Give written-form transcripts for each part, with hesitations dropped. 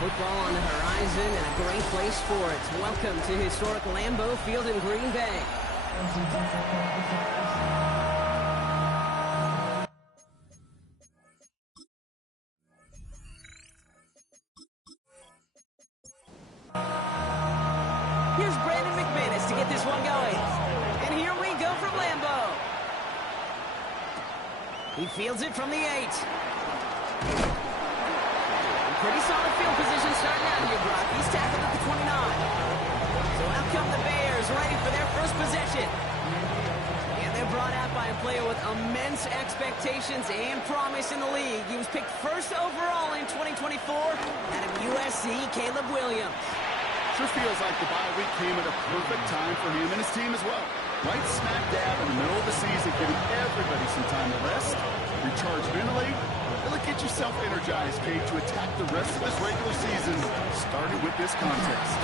Football on the horizon and a great place for it. Welcome to historic Lambeau Field in Green Bay. Here's Brandon McManus to get this one going. And here we go from Lambeau. He fields it from the 8. Pretty solid field position starting out here, Brock. He's tackled at the 29. So out come the Bears, ready for their first possession. And they're brought out by a player with immense expectations and promise in the league. He was picked first overall in 2024 out of USC, Caleb Williams. Sure feels like the bye week came at a perfect time for him and his team as well. Right smack dab in the middle of the season, giving everybody some time to rest, recharge mentally, really get yourself energized, Kate, to attack the rest of this regular season, starting with this contest.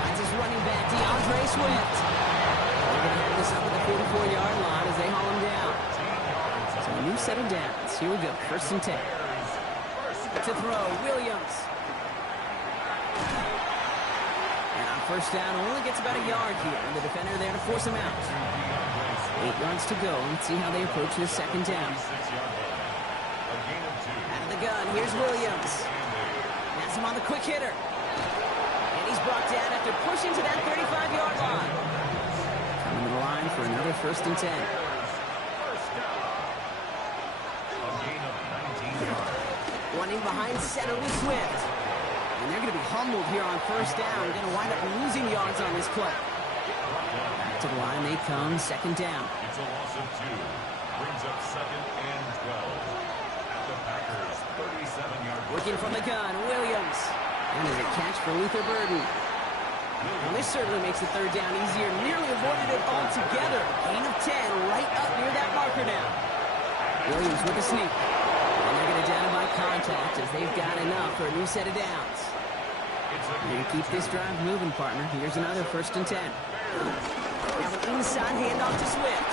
Finds his running back, DeAndre Swift. They're going to hold this up at the 44-yard line as they haul him down. So a new set of downs. Here we go, 1st and 10. To throw, Williams. And on 1st down, only gets about a yard here, and the defender there to force him out. 8 yards to go. Let's see how they approach this 2nd down. Gun. Here's Williams. That's him on the quick hitter. And he's brought down after pushing to that 35-yard line. Coming to the line for another 1st and 10. Running behind center with Swift. And they're going to be humbled here on 1st down. They're going to wind up losing yards on this play. Back to the line they come, 2nd down. It's a loss of 2. Brings up 2nd and 12. Looking from the gun, Williams. And there's a catch for Luther Burden. Well, this certainly makes the 3rd down easier. Nearly avoided it altogether. Gain of 10 right up near that marker now. Williams with a sneak. And they're going to down by contact as they've got enough for a new set of downs. They're going to keep this drive moving, partner. Here's another 1st and 10. Now an inside handoff to Swift.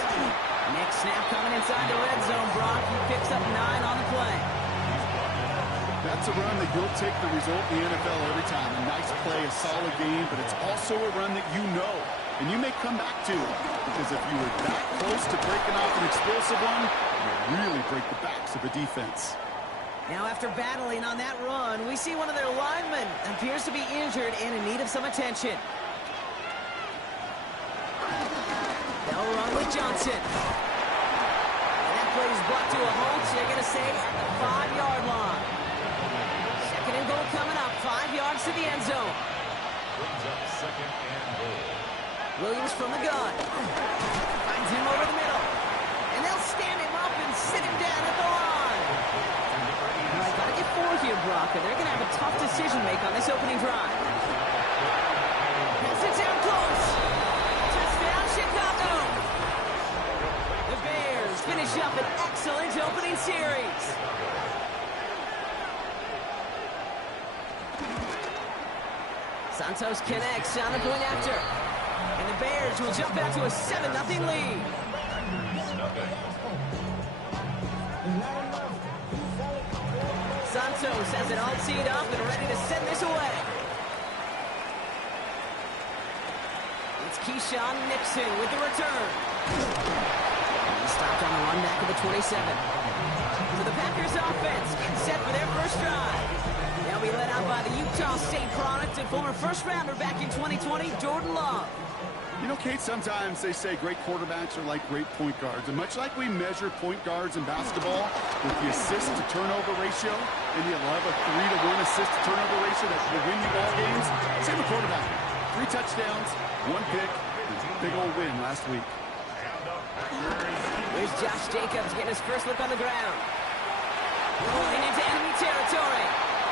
Next snap coming inside the red zone. Brock, he picks up 9 on the play. That's a run that you'll take the result in the NFL every time. A nice play, a solid game, but it's also a run that you know, and you may come back to. Because if you were that close to breaking off an explosive one, you really break the backs of the defense. Now after battling on that run, we see one of their linemen appears to be injured and in need of some attention. They'll run with Johnson. And that play is brought to a halt, they're going to say at the 5-yard line. 2nd and goal coming up, 5 yards to the end zone. Brings up 2nd and goal. Williams from the gun. Finds him over the middle. And they'll stand him up and sit him down at the line. All right, got to get 4 here, Brock. They're going to have a tough decision to make on this opening drive. Pass it down close. Touchdown, Chicago. The Bears finish up an excellent opening series. Santos connects on the point after. And the Bears will jump out to a 7-0 lead. Santos has it all teed up and ready to send this away. It's Keyshawn Nixon with the return. He stopped on the run back of the 27. So the Packers offense getting set for their first drive. They'll be led out by the Utah State product and former first-rounder back in 2020, Jordan Love. You know, Kate, sometimes they say great quarterbacks are like great point guards. And much like we measure point guards in basketball with the assist-to-turnover ratio, and you love a 3-to-1 assist-to-turnover ratio that will win you ball games, same with quarterback. 3 touchdowns, 1 pick, big old win last week. Here's Josh Jacobs getting his first look on the ground. Rolling into enemy territory.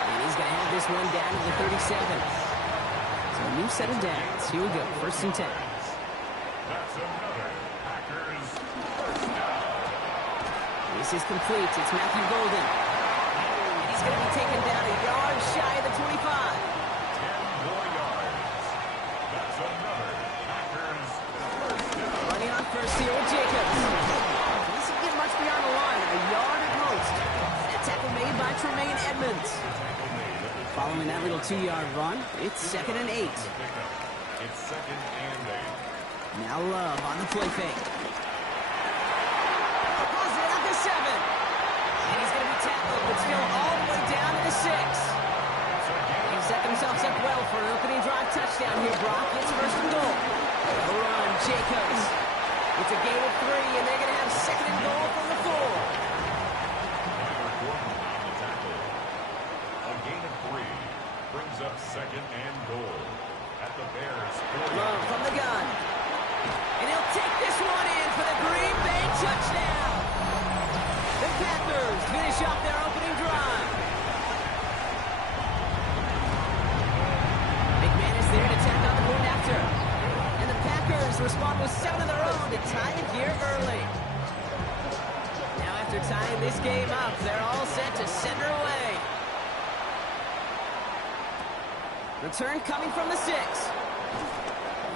And he's going to have this one down to the 37. So a new set of downs. Here we go, 1st and 10. That's another Packers first down. This is complete. It's Matthew Golden. And he's going to be taken down a yard shy of the 25. 10 more yards. That's another Packers first down. Running on first here with Jacobs. He doesn't get much beyond the line, a yard at most. That tackle made by Tremaine Edmonds. Following that little 2-yard run, it's 2nd and 8. It's 2nd and 8. Now Love on the play fake. Pulls it out to 7. And he's going to be tackled, but still all the way down to the 6. He's set themselves up well for an opening drive touchdown here, Brock. It's 1st and goal. A run, Jacobs. It's a gain of 3, and they're going to have 2nd and goal from the 4. A gain of 3 brings up 2nd and goal at the Bears. Love from the gun. And he'll take this one in for the Green Bay touchdown. The Packers finish off their opening drive. McManus there to tack on the point after. And the Packers respond with 7 of their own to tie it here early. Now after tying this game up, they're all set to send her away. Return coming from the 6.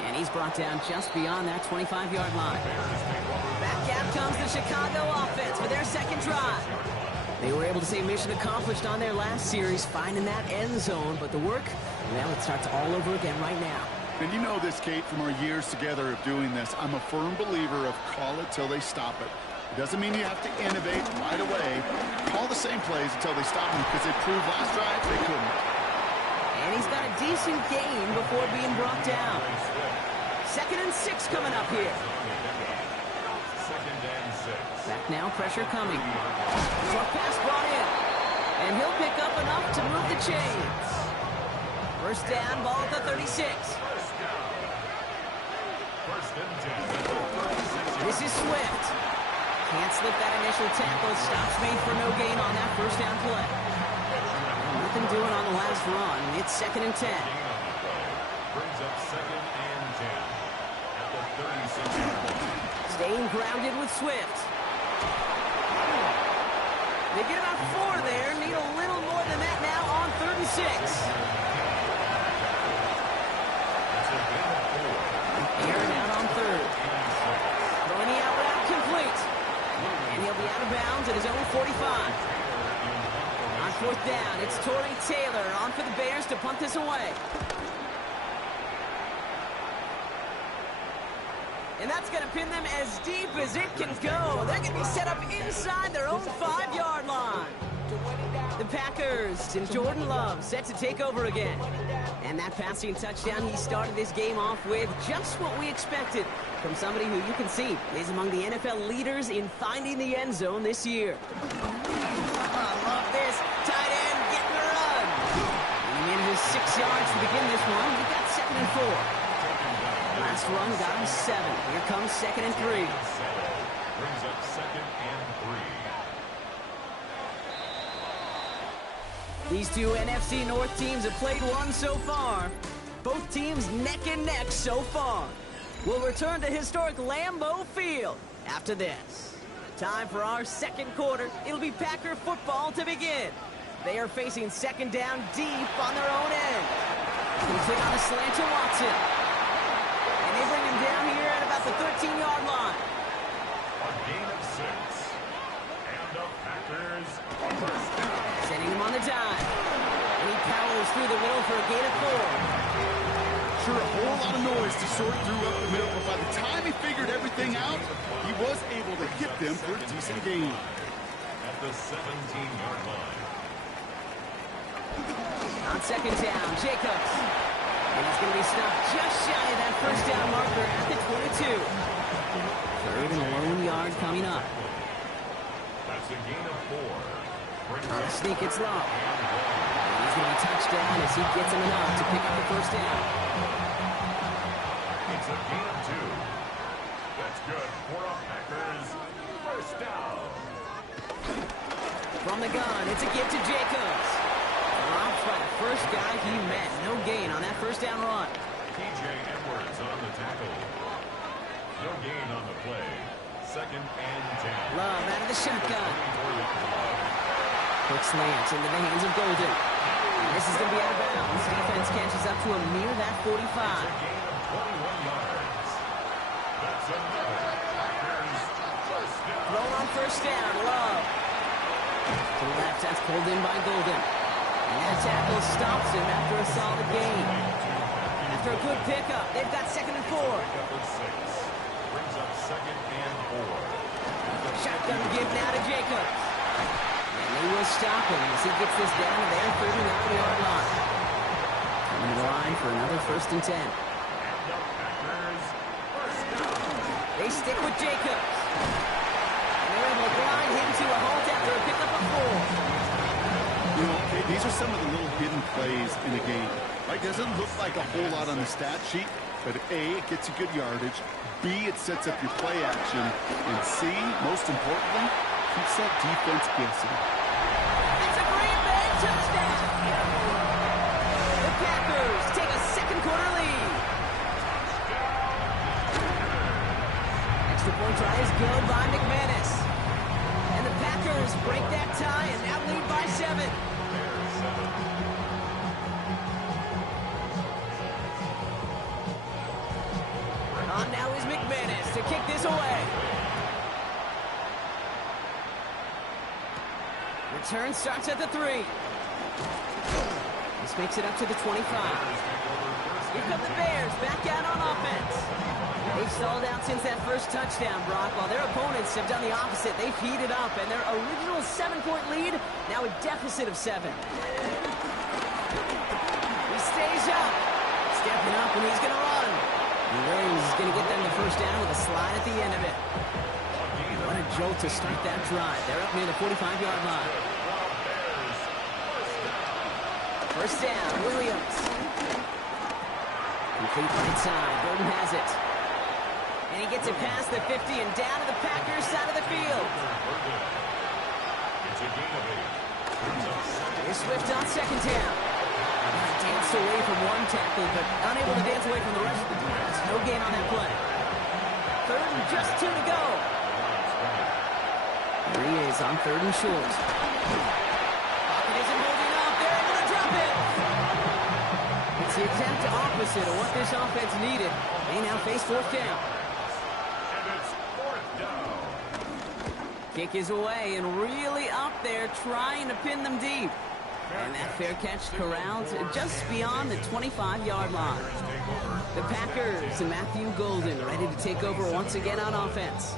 And he's brought down just beyond that 25-yard line. Back out comes the Chicago offense for their 2nd drive. They were able to say mission accomplished on their last series, finding that end zone. But the work, well, it starts all over again right now. And you know this, Kate, from our years together of doing this. I'm a firm believer of call it till they stop it. It doesn't mean you have to innovate right away. Call the same plays until they stop them, because they proved last drive they couldn't. And he's got a decent gain before being brought down. 2nd and 6 coming up here. 2nd and 6. Back now, pressure coming. Short pass brought in. And he'll pick up enough to move the chains. 1st down, ball at the 36. This is Swift. Can't slip that initial tackle. Stops made for no gain on that 1st down play. Nothing doing on the last run. It's 2nd and 10. Brings up 2nd and 10 at the 36-yard line. Staying grounded with Swift. They get about 4 there. Need a little more than that now on 3rd and 6. Aaron out on 3rd. Throwing the out route complete. And he'll be out of bounds at his own 45. On 4th down, it's Tory Taylor on for the Bears to punt this away. And that's going to pin them as deep as it can go. They're going to be set up inside their own 5-yard line. The Packers and Jordan Love set to take over again. And that passing touchdown he started this game off with, just what we expected from somebody who you can see is among the NFL leaders in finding the end zone this year. Love this. Tight end getting a run. And he manages 6 yards to begin this one. He got 2nd and 4. Last run got him 7. Here comes 2nd and 3. Brings up 2nd and 3. These two NFC North teams have played one so far. Both teams neck and neck so far. We'll return to historic Lambeau Field after this. Time for our 2nd quarter. It'll be Packer football to begin. They are facing 2nd down deep on their own end. Complete on a slant to Watson. And they bring him down here at about the 13-yard line. A gain of 6. And the Packers are 1st down. Sending him on the dime. And he powers through the middle for a gain of 4. Sure, a whole lot of noise to sort through up the middle, but by the time he figured everything out, he was able to hit them for a decent gain. At the 17-yard line. On 2nd down, Jacobs. And he's going to be stopped just shy of that 1st down marker at the 22. 3rd and a lone yard coming up. That's a gain of 4. On a sneak, it's Love. And he's going to be touched down as he gets him enough to pick up the 1st down. It's a gain of 2. That's good for a Packers 1st down. From the gun, it's a give to Jacobs. Dropped by the first guy he met. No gain on that 1st down run. T.J. Edwards on the tackle. No gain on the play. 2nd and 10. Love out of the shotgun. Quick slant into the hands of Golden. And this is going to be out of bounds. Defense catches up to him near that 45. A gain of 21 yards. That's another Packers 1st down. Thrown on 1st down, Love. To the left, that's pulled in by Golden. And that tackle stops him after a solid gain. After a good pickup, they've got 2nd and 4. Brings up 2nd and 4. Shotgun give now to Jacobs. And they will stop him as he gets this down to their 39-yard line. Coming to the line for another 1st and 10. They stick with Jacobs. And they're able to grind him to a halt after a pickup of 4. You know, okay, these are some of the little hidden plays in the game. Right? Doesn't look like a whole lot on the stat sheet, but A, it gets you good yardage. B, it sets up your play action. And C, most importantly, keeps that defense guessing. It's a Green Bay touchdown. The Packers take a 2nd quarter lead. Extra point try is good by McManus. And the Packers break that tie and now lead by 7. On now is McManus to kick this away. Return starts at the 3. This makes it up to the 25. Here come the Bears back out on offense. They've stalled out since that first touchdown, Brock, while their opponents have done the opposite. They've heated up, and their original 7-point lead, now a deficit of 7. He stays up. Stepping up, and he's going to run. And Williams is going to get them the 1st down with a slide at the end of it. What a jolt to start that drive. They're up near the 45-yard line. 1st down, Williams. Complete right side. Burton has it. And he gets it past the 50 and down to the Packers side of the field. It's a gain of 8. Here's Swift on 2nd down. Danced away from one tackle, but unable to dance away from the rest of the defense. No gain on that play. 3rd and just 2 to go. Here he is on 3rd and short. Pocket isn't holding up. They're able to drop it. It's the exact opposite of what this offense needed. They now face 4th down. And it's 4th down. Kick is away and really up there trying to pin them deep. And that fair catch corralled just beyond the 25-yard line. The Packers and Matthew Golden ready to take over once again on offense.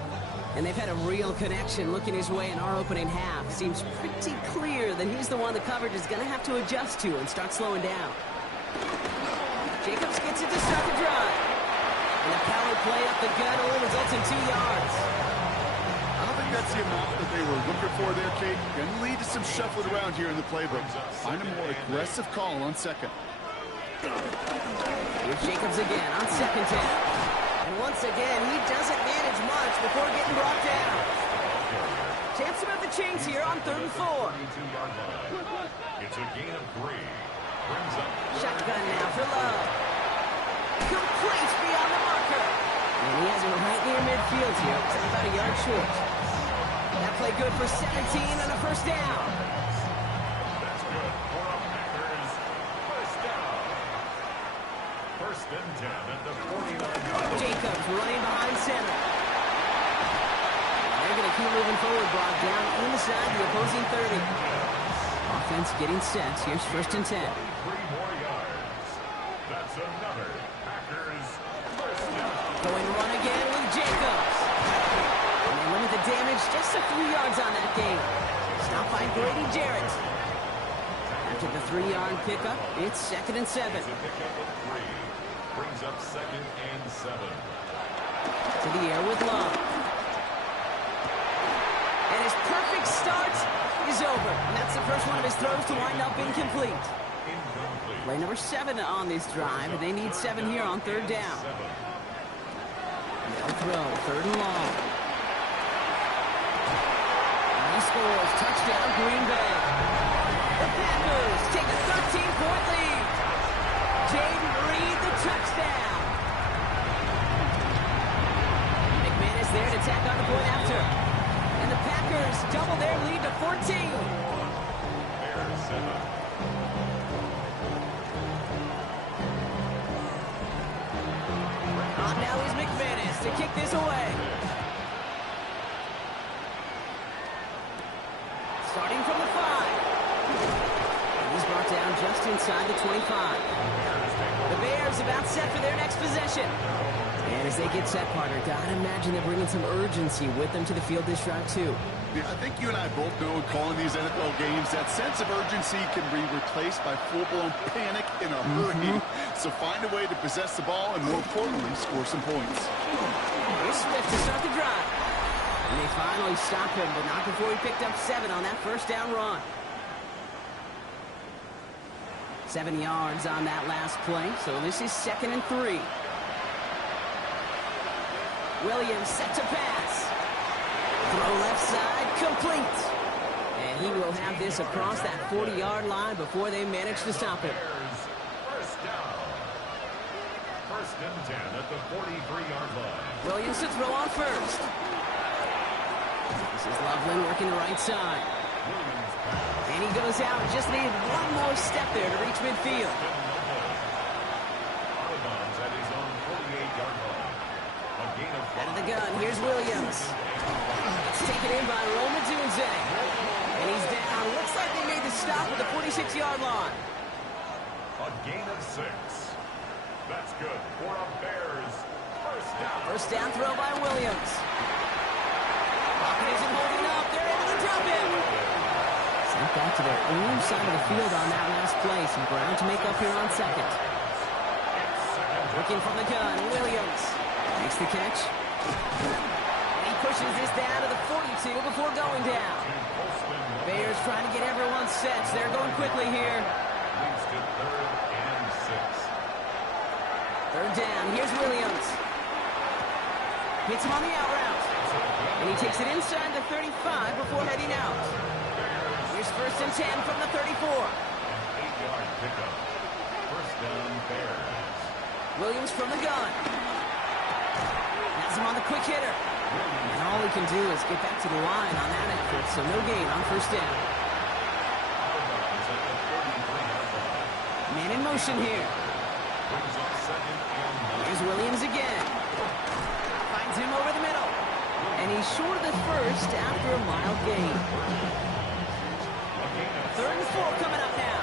And they've had a real connection looking his way in our opening half. Seems pretty clear that he's the one the coverage is going to have to adjust to and start slowing down. Jacobs gets it to start the drive. And the power play up the gut only results in 2 yards. I don't think that's the amount that they were looking for there, Kate. Going to lead to some shuffling around here in the playbook. Find a more aggressive call on 2nd. Here's Jacobs again on 2nd down. And once again, he doesn't manage much before getting brought down. Chance to move the chains here on 3rd and 4. It's a gain of 3. Brings up Shotgun now for Love. Complete beyond the marker. And he has it right near midfield here. It's about a yard short. That play good for 17 and a 1st down. That's good for a Packers 1st down. 1st and 10 at the 49-yard line. Jacobs running behind center. They're going to keep moving forward, Brock, down inside the opposing 30. Offense getting set. Here's 1st and 10. 3 more yards. That's another Packers 1st down. Going run again with Jacobs. And they limit the damage just a few yards on that game. Stopped by Grady Jarrett. After the 3-yard pickup, it's 2nd and 7. It's a pickup of 3. Brings up 2nd and 7. To the air with Love. And his perfect start is over. And that's the first one of his throws to wind up incomplete. Incomplete. Play number 7 on this drive, and they need 7 here on 3rd down. 7. They'll throw, 3rd and long. And he scores, touchdown, Green Bay. The Packers take a 13-point lead. Jaden Reed, the touchdown. McManus there to tack on the point after. And the Packers double their lead to 14. Bears 7. On now is McManus to kick this away. Starting from the 5. And he's brought down just inside the 25. The Bears about set for their next possession. And as they get set, partner, gotta imagine they're bringing some urgency with them to the field this drive, too. Yeah, I think you and I both know in calling these NFL games, that sense of urgency can be replaced by full-blown panic in a hurry. So find a way to possess the ball and, more importantly, score some points. Here's Swift to start the drive. And they finally stop him, but not before he picked up 7 on that first down run. 7 yards on that last play, so this is 2nd and 3. Williams set to pass. Throw left side, complete. And he will have this across that 40-yard line before they manage to stop him. First down. 1st and 10 at the 43-yard line. Williams to throw on first. This is Loveland working the right side. And he goes out, just needed one more step there to reach midfield. Out of bounds at his own 48-yard line. A gain of 5. Out of the gun, here's Williams. It's taken in by Roma Dunze. And he's down. Looks like they made the stop at the 46-yard line. A gain of 6. That's good for a Bears first down. First down throw by Williams. Pocket isn't holding up. They're able to drop him. Sent back to their own side of the field on that last play. Some ground to make up here on 2nd. Working from the gun, Williams makes the catch. And he pushes this down to the 42 before going down. Bears trying to get everyone set. So they're going quickly here. Leads to 3rd and 6. 3rd down. Here's Williams. Hits him on the out route. And he takes it inside the 35 before heading out. Here's 1st and 10 from the 34. 8-yard pickup. First down, Bears. Williams from the gun. Has him on the quick hitter. And all he can do is get back to the line on that effort, so no gain on 1st down. Out of bounds at the 33-yard line. Man in motion here. Brings up 2nd and 9. Here's Williams again. Finds him over the middle. And he's short of the first after a mild gain. 3rd and 4 coming up now.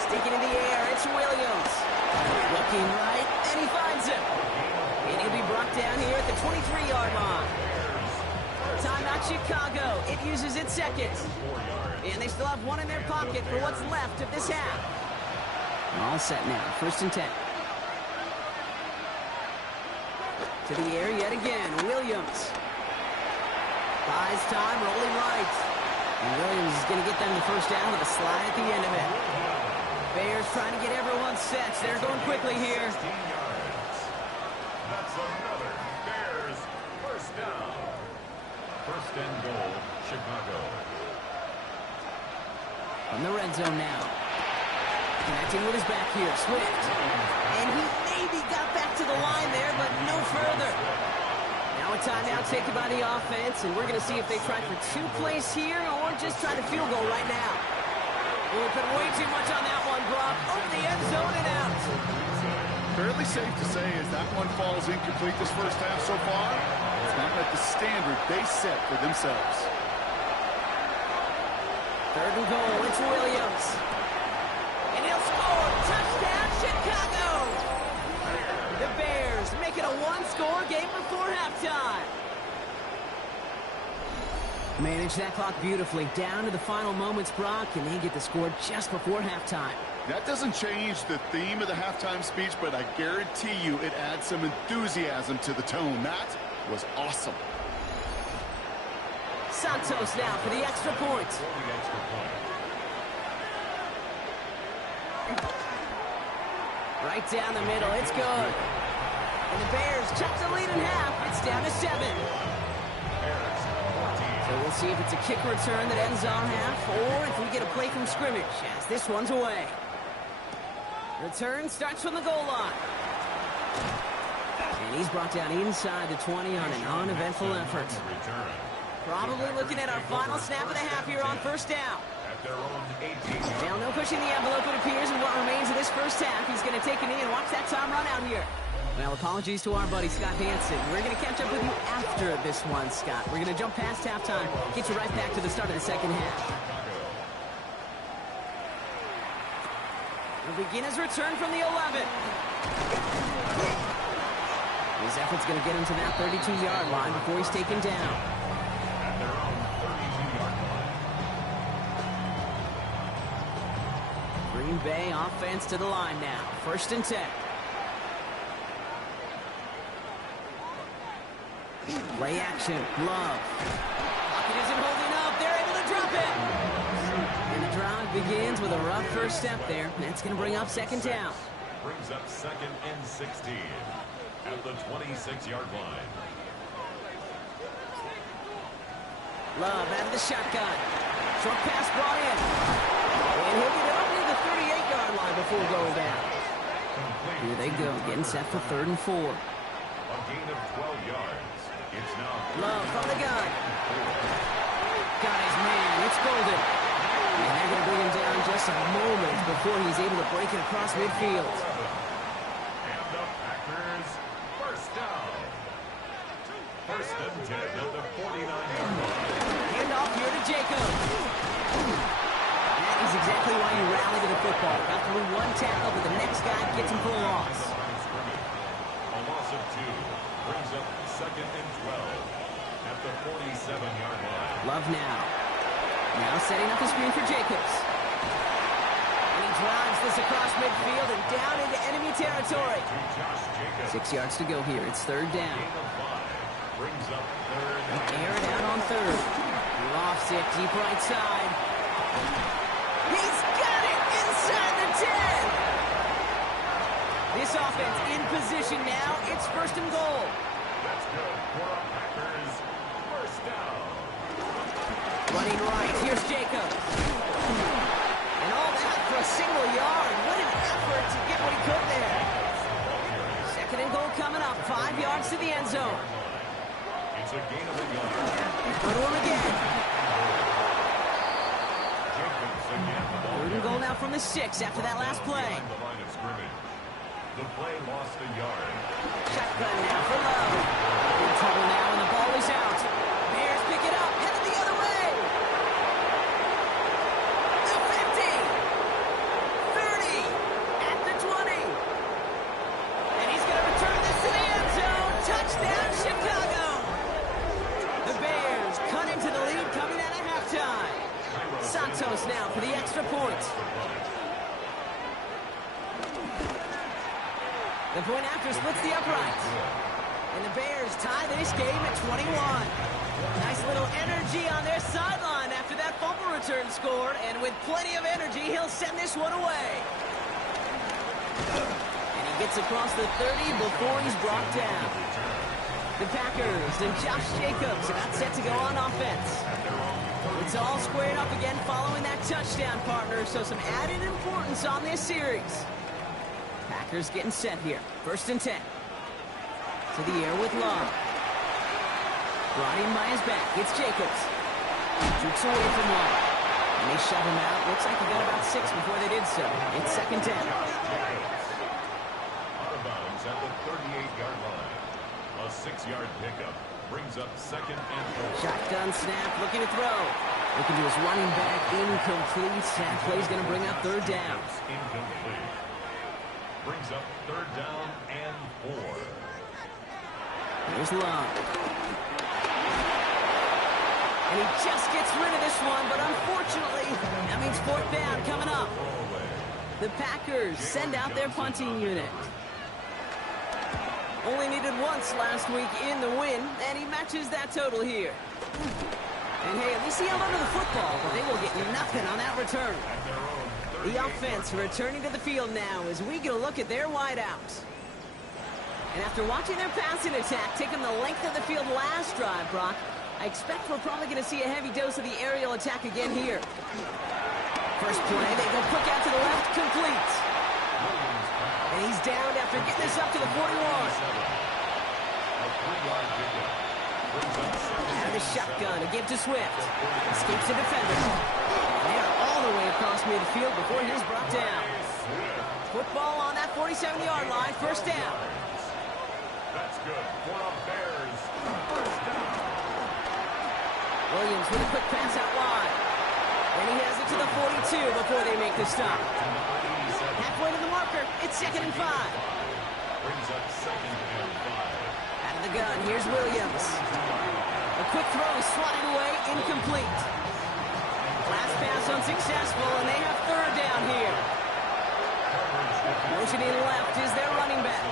Sticking in the air, it's Williams. Looking right, and he finds him. And he'll be brought down here at the 23-yard line. Timeout Chicago. It uses its 2nd. And they still have 1 in their pocket for what's left of this half. All set now, 1st and 10. To the air yet again, Williams. Buys time, rolling right. And Williams is going to get them the 1st down with a slide at the end of it. Bears trying to get everyone set. They're going quickly here. 16 yards. That's another Bears first down. 1st and goal, Chicago. From the red zone now. Connecting with his back here, Swift. And he maybe got back to the line there, but no further. Now a timeout taken by the offense, and we're going to see if they try for 2 plays here or just try to field goal right now. We'll put way too much on that one, Brock. Over the end zone and out. Fairly safe to say as that one falls incomplete this first half so far, it's not at the standard they set for themselves. 3rd and goal, it's Williams. And he'll score. Touchdown, Chicago! The Bears make it a 1-score game before halftime. Manage that clock beautifully. Down to the final moments, Brock, and they get the score just before halftime. That doesn't change the theme of the halftime speech, but I guarantee you it adds some enthusiasm to the tone. That was awesome. Santos now for the extra point. Right down the middle, it's good. And the Bears check the lead in half. It's down to 7. So we'll see if it's a kick return that ends on half, or if we get a play from scrimmage, as this one's away. Return starts from the goal line. And he's brought down inside the 20 on an uneventful effort. Probably looking at our final snap of the half here on 1st down. Now no pushing the envelope, it appears, in what remains of this first half. He's going to take a knee and watch that time run out here. Well, apologies to our buddy Scott Hansen. We're going to catch up with you after this one, Scott. We're going to jump past halftime, get you right back to the start of the second half. He'll begin his return from the 11. His effort's going to get him to that 32-yard line before he's taken down. At their own 32-yard line. Green Bay offense to the line now. 1st and 10. Play action. Love. Pocket isn't holding up. They're able to drop it. And the drive begins with a rough first step there. That's going to bring up 2nd down. Brings up 2nd and 16 at the 26-yard line. Love out of the shotgun. Short pass brought in. And he'll get it up near the 38-yard line before going down. Here they go, getting set for 3rd and 4. A gain of 12 yards. It's now Love from the gun. Got his man. It's Golden. And they're going to bring him down just a moment before he's able to break it across midfield. And the Packers first down. 1st and 10 at the 49-yard line. Hand off here to Jacob. That is exactly why you rally to the football. Got through one tackle, but the next guy gets him for a loss. A loss of 2 brings up 2nd and 12 at the 47-yard line. Love now. Now setting up the screen for Jacobs. And he drives this across midfield and down into enemy territory. To Josh Jacobs. 6 yards to go here. It's 3rd down. Gain of 5 brings up 3rd and Air it out on 3rd. Lofts it deep right side. He's got it inside the 10. This offense in position now. It's 1st and goal. That's good for our Packers. First down. Running right. Here's Jacob. And all that for a single yard. What an effort to get what he could there. 2nd and goal coming up. 5 yards to the end zone. It's a gain of a yard. Go to him again. Jacobs again. 3rd and goal now from the 6 after that last play. Behind the line of scrimmage. The play lost a yard. Shotgun now for Love. In trouble now and the ball is out. Bears pick it up. Headed the other way. The 50. 30. At the 20. And he's going to return this to the end zone. Touchdown, Chicago. The Bears cut into the lead coming out of halftime. Santos now for the extra point. The point after splits the uprights. And the Bears tie this game at 21. Nice little energy on their sideline after that fumble return scored. And with plenty of energy, he'll send this one away. And he gets across the 30 before he's brought down. The Packers and Josh Jacobs about set to go on offense. It's all squared up again following that touchdown, partner. So some added importance on this series. Packers getting set here. 1st and 10. To the air with Long. Brought in by his back. It's Jacobs. Jukes away from Long. And they shove him out. Looks like he got about 6 before they did so. It's 2nd down. Out of bounds at the 38-yard line. A 6-yard pickup brings up 2nd and 4. Shotgun snap. Looking to throw. Looking to his running back. Incomplete. That play's going to bring up 3rd down. Incomplete. Brings up 3rd down and 4. Here's Long. And he just gets rid of this one, but unfortunately, that means 4th down coming up. The Packers send out their punting unit. Only needed once last week in the win, and he matches that total here. And hey, at least he held onto the football, but they will get nothing on that return. The offense returning to the field now as we get a look at their wideouts. And after watching their passing attack take them the length of the field last drive, Brock, I expect we're probably going to see a heavy dose of the aerial attack again here. First play, they go quick out to the left, complete. And he's down after getting this up to the 41. Out of the shotgun, a give to Swift. Escapes the defender. And they are all the way across midfield before he's brought down. Football on that 47-yard line, 1st down. That's good for a Bears first down. Williams with a quick pass out wide. And he has it to the 42 before they make the stop. Halfway to the marker, it's 2nd and 5. Brings up 2nd and 5. Out of the gun, here's Williams. A quick throw swatted away, incomplete. Last pass unsuccessful, and they have 3rd down here. Motioning left is their running back.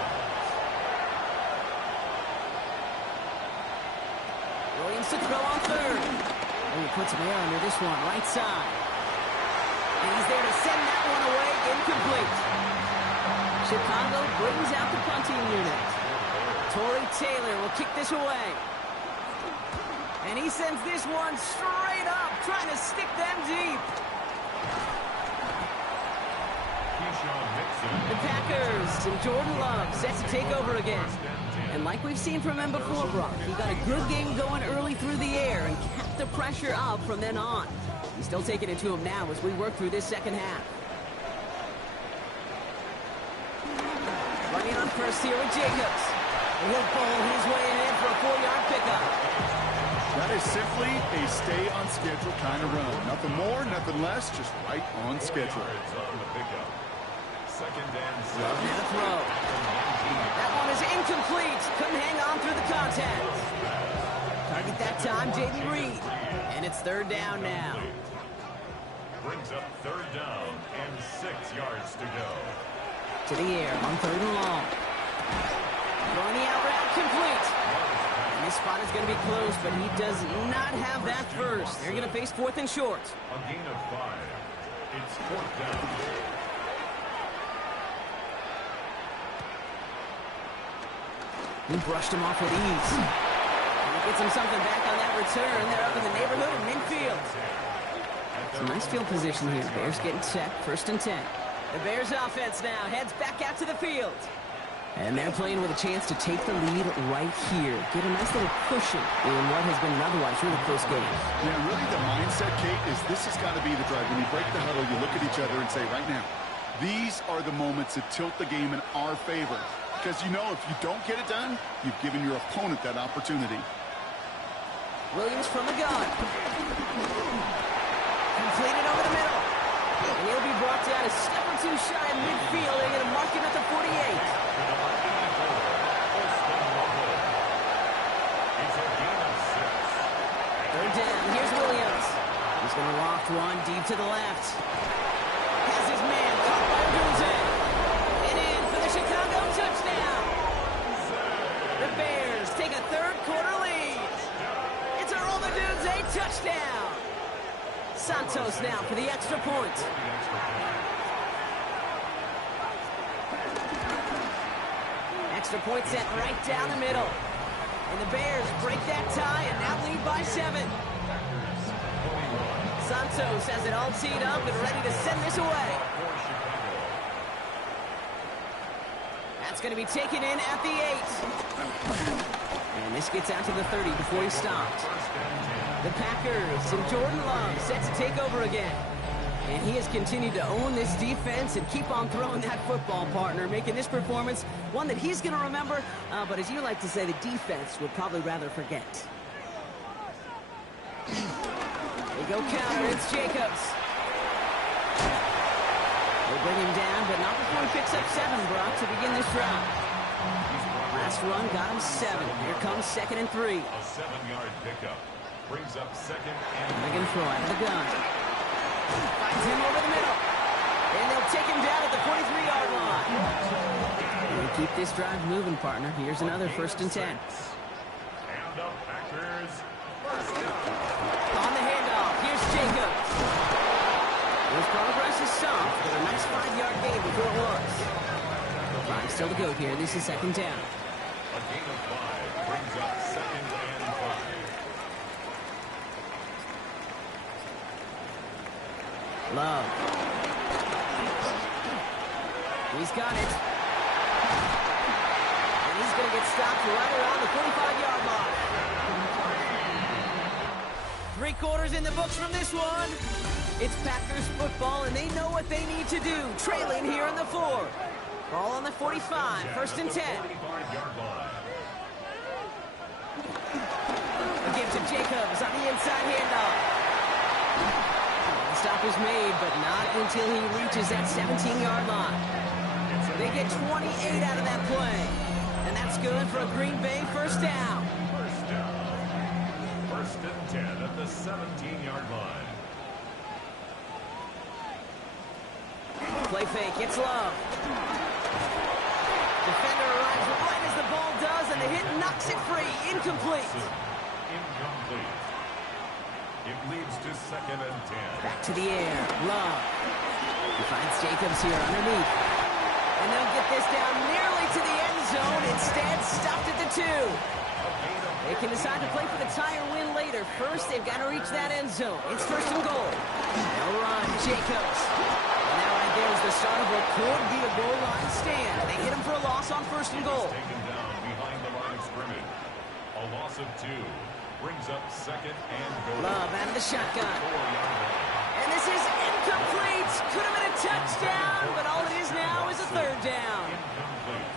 Williams to throw on 3rd. And he puts Mayer under this one, right side. And he's there to send that one away, incomplete. Chicago brings out the punting unit. Torrey Taylor will kick this away. And he sends this one straight up, trying to stick them deep. The Packers and Jordan Love set to take over again. And like we've seen from him before, Brock, he got a good game going early through the air and kept the pressure up from then on. He's still taking it to him now as we work through this second half. Running on first here with Jacobs. And he'll bowl his way ahead for a 4-yard pickup. That is simply a stay-on-schedule kind of run. Nothing more, nothing less, just right on schedule. Yards on the pickup. 2nd and 7. Love the throw. That one is incomplete. Couldn't hang on through the contact. Target that time, Jaden Reed. And it's 3rd down now. Brings up 3rd down and 6 yards to go. To the air on 3rd and long. Throwing the out route complete. And this spot is going to be close, but he does not have that first. They're going to face 4th and short. A gain of 5. It's 4th down. He brushed him off with ease. And he gets him something back on that return. They're up in the neighborhood of midfield. It's a nice field position here. Bears getting set. 1st and 10. The Bears offense now heads back out to the field. And they're playing with a chance to take the lead right here. Get a nice little cushion in what has been an otherwise really close game. Yeah, really the mindset, Kate, is this has got to be the drive. When you break the huddle, you look at each other and say, right now, these are the moments that tilt the game in our favor. Because you know if you don't get it done, you've given your opponent that opportunity. Williams from the gun. Completed over the middle. And he'll be brought down a step or two shy of midfield. They're going to mark him at the 48. Third down. Here's Williams. He's going to loft one deep to the left. Has his man caught by Odunze. And in for the Chicago touchdown. The Bears take a 3rd quarter lead. It's a Rome Odunze touchdown. Santos now for the extra point. Extra point sent right down the middle. And the Bears break that tie and now lead by 7. Santos has it all teed up and ready to send this away. That's going to be taken in at the 8. And this gets out to the 30 before he stopped. The Packers and Jordan Love set to take over again. And he has continued to own this defense and keep on throwing that football, partner, making this performance one that he's going to remember, but as you like to say, the defense would probably rather forget. They go counter, it's Jacobs. They bring him down, but not before he picks up 7, Brock, to begin this drive. Last run got him 7. Here comes 2nd and 3. A 7-yard pickup. Brings up 2nd and They're going to throw out of the gun. Finds him over the middle. And they'll take him down at the 43-yard line. And keep this drive moving, partner. Here's another 1st and 10. And the Packers first down. On the handoff, here's Jacobs. His progress is soft, but a nice 5-yard gain before it was. 5 still to go here. This is 2nd down. A gain of 5 brings up 2nd and 5. Love. He's got it. And he's going to get stopped right around the 45-yard line. 3 quarters in the books from this one. It's Packers football, and they know what they need to do. Trailing here in the 4. Ball on the 45, 1st and 10. 45-yard line. give to Jacobs on the inside handoff. The stop is made, but not until he reaches that 17-yard line. They get 28 out of that play. And that's good for a Green Bay first down. First down. First and 10 at the 17-yard line. Play fake, it's Love. Defender arrives right as the ball does, and the hit knocks it free. Incomplete. Incomplete. It leads to second and 10. Back to the air. Love. He finds Jacobs here underneath. And they'll get this down nearly to the end zone. Instead, stopped at the 2. They can decide to play for the tie or win later. First, they've got to reach that end zone. It's first and goal. No run, Jacobs. And that right there is the start of what could be a goal line stand. They hit him for a loss on first and goal. Taken down behind the line of scrimmage. A loss of 2 brings up second and goal. Love out of the shotgun. 4-yard line. And this is incomplete. Could have been a touchdown, but all it is now is a third down. Incomplete.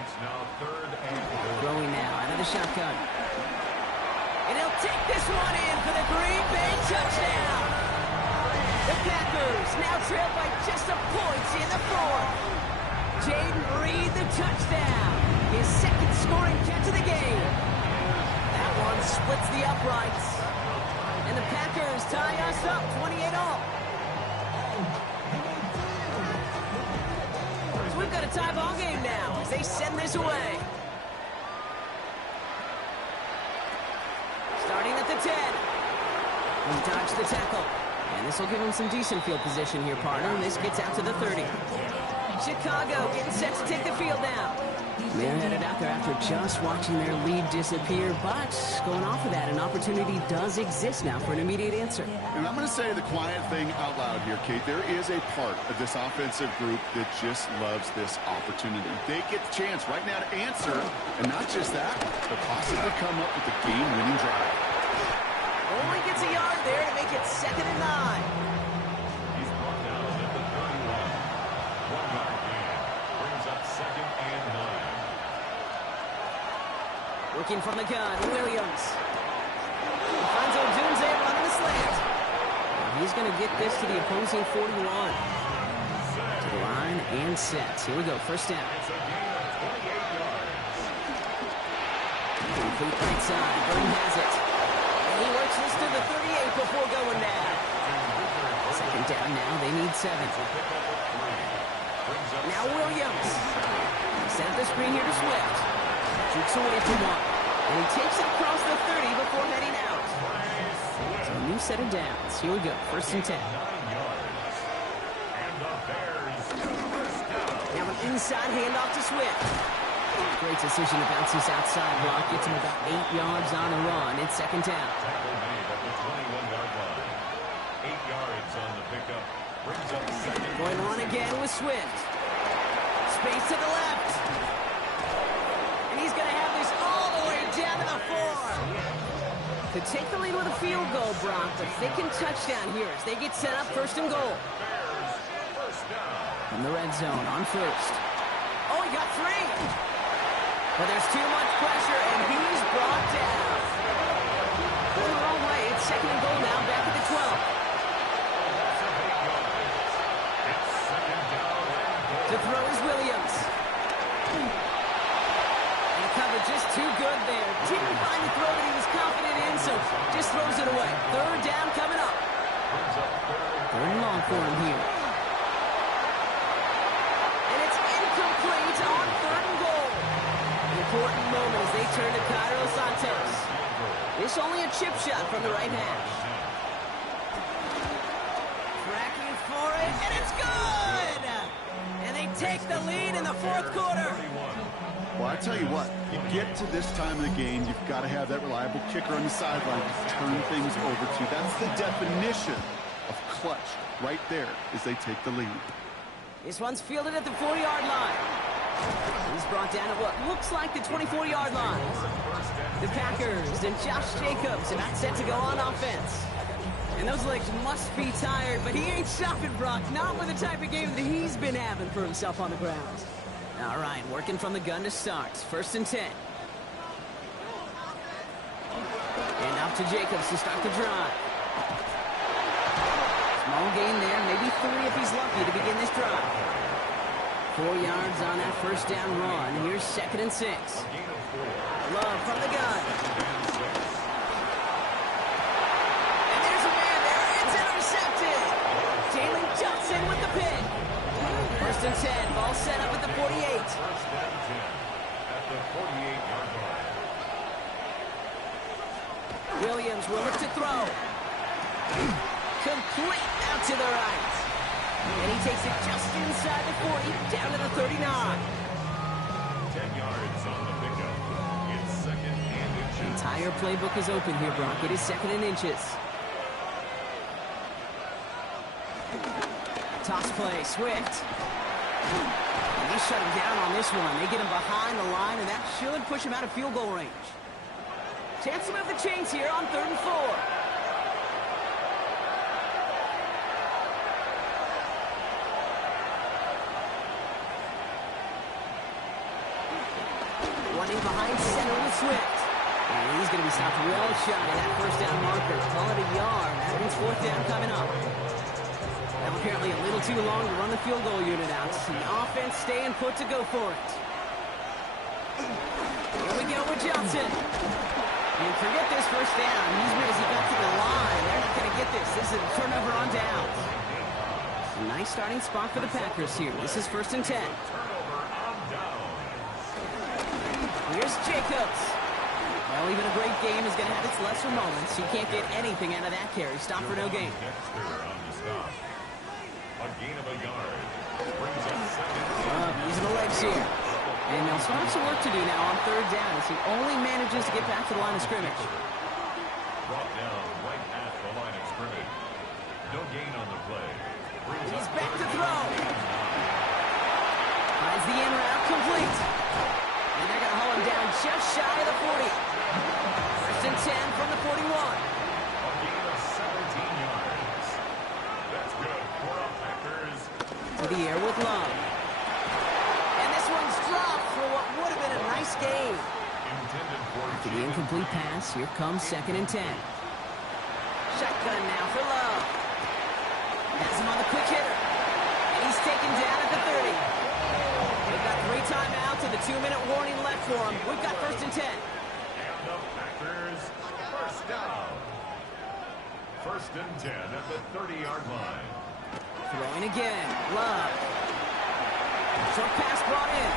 It's now third and goal. Throwing now out of the shotgun. And he'll take this one in for the Green Bay touchdown. The Packers now trail by just a point in the fourth. Jaden Reed the touchdown. His second scoring catch of the game. That one splits the uprights. And the Packers tie us up 28-all. So we've got a tie ball game now as they send this away. Starting at the 10. He dodged the tackle. And this will give him some decent field position here, partner. And this gets out to the 30. Chicago getting set to take the field now. They're headed out there after just watching their lead disappear. But going off of that, an opportunity does exist now for an immediate answer. And I'm going to say the quiet thing out loud here, Kate. There is a part of this offensive group that just loves this opportunity. They get the chance right now to answer, and not just that, but possibly come up with a game-winning drive. Only gets a yard there to make it second and 9. He's brought down at the 31. 1-yard gain brings up second and 9. Working from the gun, Williams. He finds Odunze running the slant. He's going to get this to the opposing 41. To the line and set. Here we go, first down. It's a gain of 28 yards. Complete right side, Burton has it. And he works this to the 38 before going down. Second down now, they need 7. Now Williams. Set up the screen here to Swift. Jukes away from one. And he takes it across the 30 before heading out. So a new set of downs. Here we go, first and 10. 9 yards. And the Bears first down. Now an inside handoff to Swift. Great decision to bounce this outside block. Gets him about 8 yards on a run. It's second down. Tackle made at the 21-yard line. 8 yards on the pickup. Brings up second. Going on again with Swift. Space to the left. And he's going to have this all the way down to the 4. To take the lead with a field goal, Brock, but they can touchdown here as they get set up first and goal. Bears first down. From the red zone on first. Oh, he got 3. But there's too much pressure, and he's brought down. Going the wrong way. It's second and goal now, back at the 12. It's second down and goal. To throw is Williams. And the cover just too good there. Didn't find the throw that he was confident in, so just throws it away. Third down coming up. Brings up Third and long for him here. And it's incomplete on third and goal. An important moment as they turn to Cairo Santos. This only a chip shot from the right hash. Tracking for it, and it's good! And they take the lead in the fourth quarter. Well, I tell you what, you get to this time of the game, you've got to have that reliable kicker on the sideline to turn things over to. That's the definition of clutch right there as they take the lead. This one's fielded at the 40-yard line. He's brought down at what looks like the 24-yard line. The Packers and Josh Jacobs about set to go on offense. And those legs must be tired, but he ain't stopping, Brock. Not with the type of game that he's been having for himself on the ground. All right, working from the gun to start. First and 10. Off to Jacobs to start the drive. Small gain there, maybe 3 if he's lucky to begin this drive. 4 yards on that first down run. Here's 2nd and 6. Love from the gun. And there's a man there. It's intercepted. Jalen Johnson with the pick. 1st and 10. Ball set up at the 48. 1st and 10 at the 48-yard line. Williams will look to throw. Complete out to the right. And he takes it just inside the 40, down to the 39. 10 yards on the pickup. It's 2nd and inches. The entire playbook is open here, Brock. It is 2nd and inches. Toss play, Swift. And they shut him down on this one. They get him behind the line, and that should push him out of field goal range. Chance to move the chains here on 3rd and 4. Running behind center with Swift. And he's going to be stopped well shy of that first down marker. Call it a yard. That means 4th down coming up. Now apparently a little too long to run the field goal unit out. The offense staying put to go for it. Here we go with Johnson. And forget this first down. He's made as he got to the line. They're not going to get this. This is a turnover on downs. A nice starting spot for the Packers here. This is 1st and 10. Turnover on downs. Here's Jacobs. Well, even a great game is going to have its lesser moments. He can't get anything out of that carry. Stop for no gain. Dexter on the stop. A gain of a yard. Brings up 2nd. Using the legs here. And they'll start some work to do now on 3rd down as he only manages to get back to the line of scrimmage. Brought down right at the line of scrimmage. No gain on the play. He's back to throw. Finds the in route complete. And they're going to haul him down just shy of the 40. 1st and 10 from the 41. A gain of 17 yards. That's good for our Packers. To the air with Love. And this one's dropped for what would have been a nice game. Intended for To the incomplete pass, here comes 2nd and 10. Shotgun now for Love. Has him on the quick hitter. And he's taken down at the 30. We've got 3 timeouts and the 2-minute warning left for him. We've got 1st and 10. And the Packers first down. 1st and 10 at the 30-yard line. Throwing again. Love. Short pass brought in.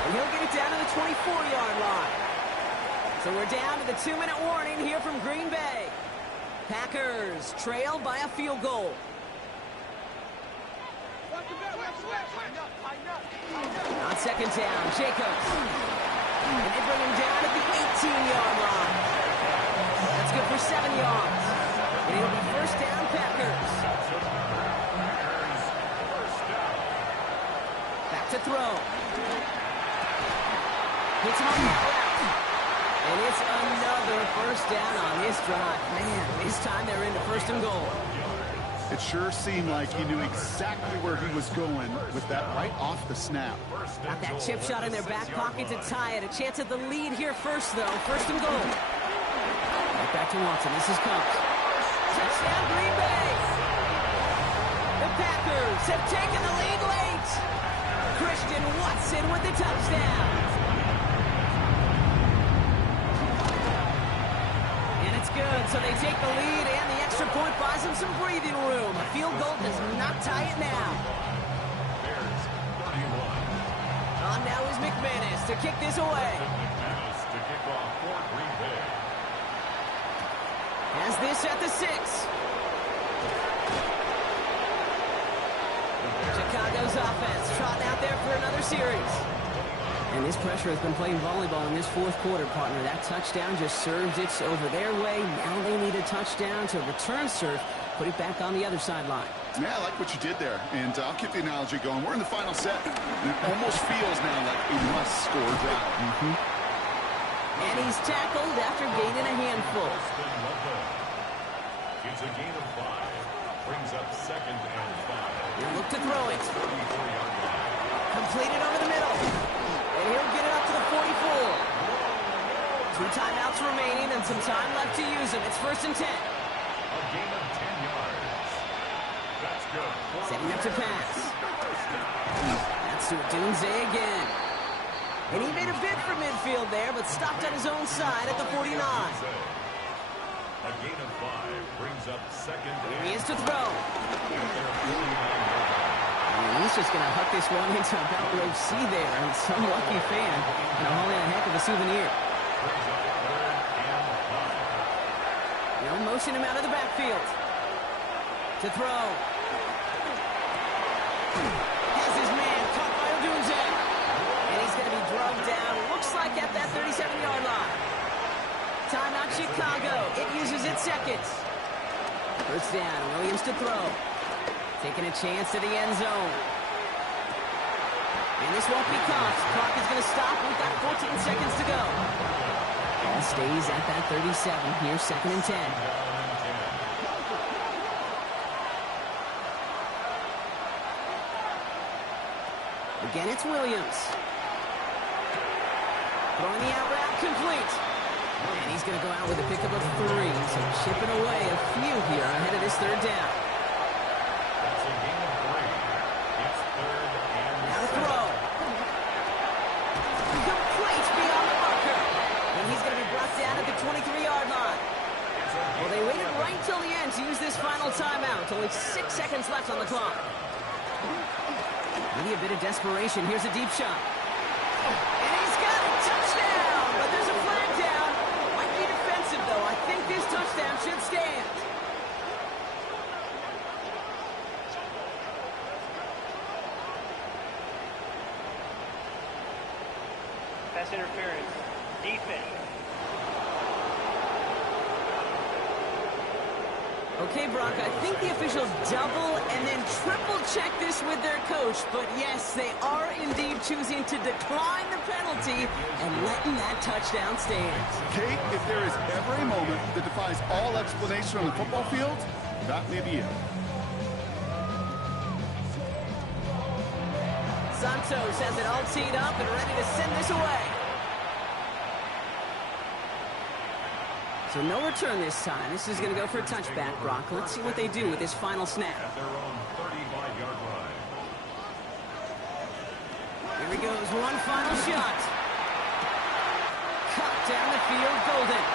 And he'll get it down to the 24-yard line. So we're down to the 2-minute warning here from Green Bay. Packers trail by a field goal. On 2nd down, Jacobs. And they bring him down at the 18-yard line. That's good for 7 yards. And it'll be 1st down, Packers. Back to throw. Hits him on that route. And it's another 1st down on this drive. Man, this time they're into 1st and goal. It sure seemed like he knew exactly where he was going with that right off the snap. Got that chip shot in their back pocket to tie it. A chance at the lead here first, though. 1st and goal. Right back to Watson. This is Combs. Touchdown, Green Bay. The Packers have taken the lead late. Christian Watson with the touchdown. And it's good, so they take the lead, and the extra point buys them some breathing room. A field goal does not tie it now. Bears 31. On now is McManus to kick this away. McManus to kick off for Green Bay. Has this at the 6. Chicago's offense trotting out there for another series. And this pressure has been playing volleyball in this 4th quarter, partner. That touchdown just served it over their way. Now they need a touchdown to return serve, put it back on the other sideline. Yeah, I like what you did there. And I'll keep the analogy going. We're in the final set. And it almost feels now like a must-score drive. And he's tackled after gaining a handful. It's a gain of 5. Brings up 2nd and 5. He'll look to throw it. 34-yard line. Completed over the middle. And he'll get it up to the 44. 2 timeouts remaining and some time left to use them. It's 1st and 10. A gain of 10 yards. That's good. Setting up to pass. That's to Odunze again. And he made a bid for midfield there, but stopped on his own side at the 49. A gain of 5 brings up 2nd Here he and is to throw. And he's just going to huck this one into about row C there. And some lucky fan and a hauling a heck of a souvenir. They'll motion him out of the backfield. To throw. Has his man caught by Odunze. And he's going to be drugged down. Looks like at that 37-yard line. Timeout Chicago. It uses its seconds. 1st down. Williams to throw. Taking a chance to the end zone. And this won't be caught. Clock is going to stop. We've got 14 seconds to go. Ball stays at that 37. Here's 2nd and 10. Again, it's Williams. Throwing the out route complete. And he's going to go out with a pickup of 3. So chipping away a few here ahead of this 3rd down. That's a gain of 3. It's 3rd and Now to throw. Complete beyond the marker. And he's going to be brought down at the 23-yard line. Well, they waited right till the end to use this final timeout. Only 6 seconds left on the clock. Maybe a bit of desperation. Here's a deep shot. And he's got a touchdown! But there's a flag down. Might be defensive, though. I think this touchdown should stand. Pass interference. Defense. Okay, Brock, I think the officials double and then triple check this with their coach. But yes, they are indeed choosing to decline the penalty and letting that touchdown stand. Kate, if there is ever a moment that defies all explanation on the football field, that may be it. Santos has it all teed up and ready to send this away. So no return this time. This is going to go for a touchback, Brock. Let's see what they do with this final snap. at their own 35-yard line. Here he goes, one final shot. Cut down the field, Golden.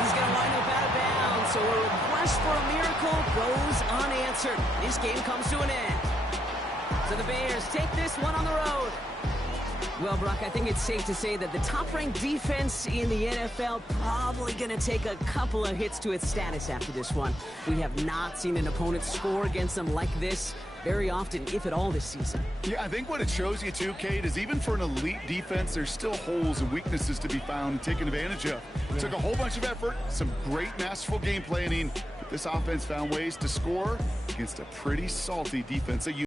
He's going to wind up out of bounds, so a request for a miracle goes unanswered. This game comes to an end. So the Bears take this one on the road. Well, Brock, I think it's safe to say that the top-ranked defense in the NFL probably going to take a couple of hits to its status after this one. We have not seen an opponent score against them like this very often, if at all, this season. Yeah, I think what it shows you too, Kate, is even for an elite defense, there's still holes and weaknesses to be found and taken advantage of. It took a whole bunch of effort, some great masterful game planning, but this offense found ways to score against a pretty salty defense.